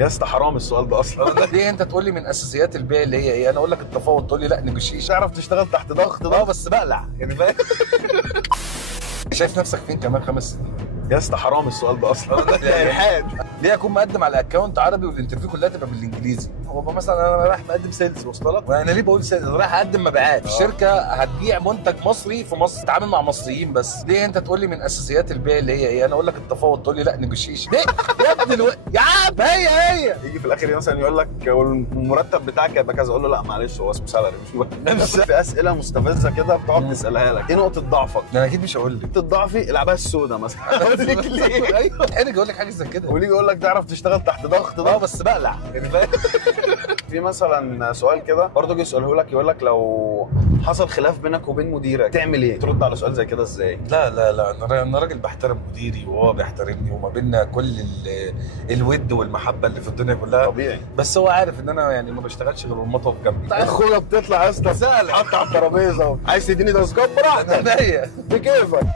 يا اسطى حرام السؤال ده اصلا. ليه انت تقول لي من اساسيات البيع اللي هي ايه؟ انا اقول لك التفاوض تقول لي لا نيجوشيشن. تعرف تشتغل تحت ضغط ده بس بقلع يعني فاهم. شايف نفسك فين كمان 5 سنين؟ يا اسطى حرام السؤال ده اصلا. ده الحاد. ليه اكون مقدم على اكونت عربي والانترفيو كلها تبقى بالانجليزي؟ هو مثلا انا رايح مقدم سيلز وصل لك، وانا ليه بقول سيلز؟ انا رايح اقدم مبيعات. الشركه هتبيع منتج مصري في مصر، تتعامل مع مصريين بس. ليه انت تقول لي من اساسيات البيع اللي هي ايه؟ انا اقول لك التفاوض تقول لي لا نيجوشيشن. ليه يا ابني يا عم هي يجي في الاخر مثلا يقول لك المرتب بتاعك هيبقى كذا، اقول له لا معلش هو اسمه سالري مش مهم. بس في اسئله مستفزه كده بتقعد تسالها لك، ايه نقطه ضعفك؟ انا اكيد مش هقول لك نقطه ضعفي العبها السوداء مثلا. اقول لك ليه؟ ايوه حرج اقول لك حاجه زي كده. وليه يقول لك تعرف تشتغل تحت ضغط ده بس بقلع يعني فاهم. في مثلا سؤال كده برضه جه يساله لك، يقول لك لو حصل خلاف بينك وبين مديرك تعمل ايه؟ ترد على سؤال زي كده ازاي؟ لا انا راجل بحترم مديري وهو بيحترمني، وما بيننا كل الود والمحبه اللي في الدنيا كلها طبيعي. بس هو عارف ان انا يعني ما بشتغلش غير والمطوه في جنبي. اخويا بتطلع يا اسطى سهله، حط على الترابيزه عايز تديني تذكره براحتك انا بكيفك.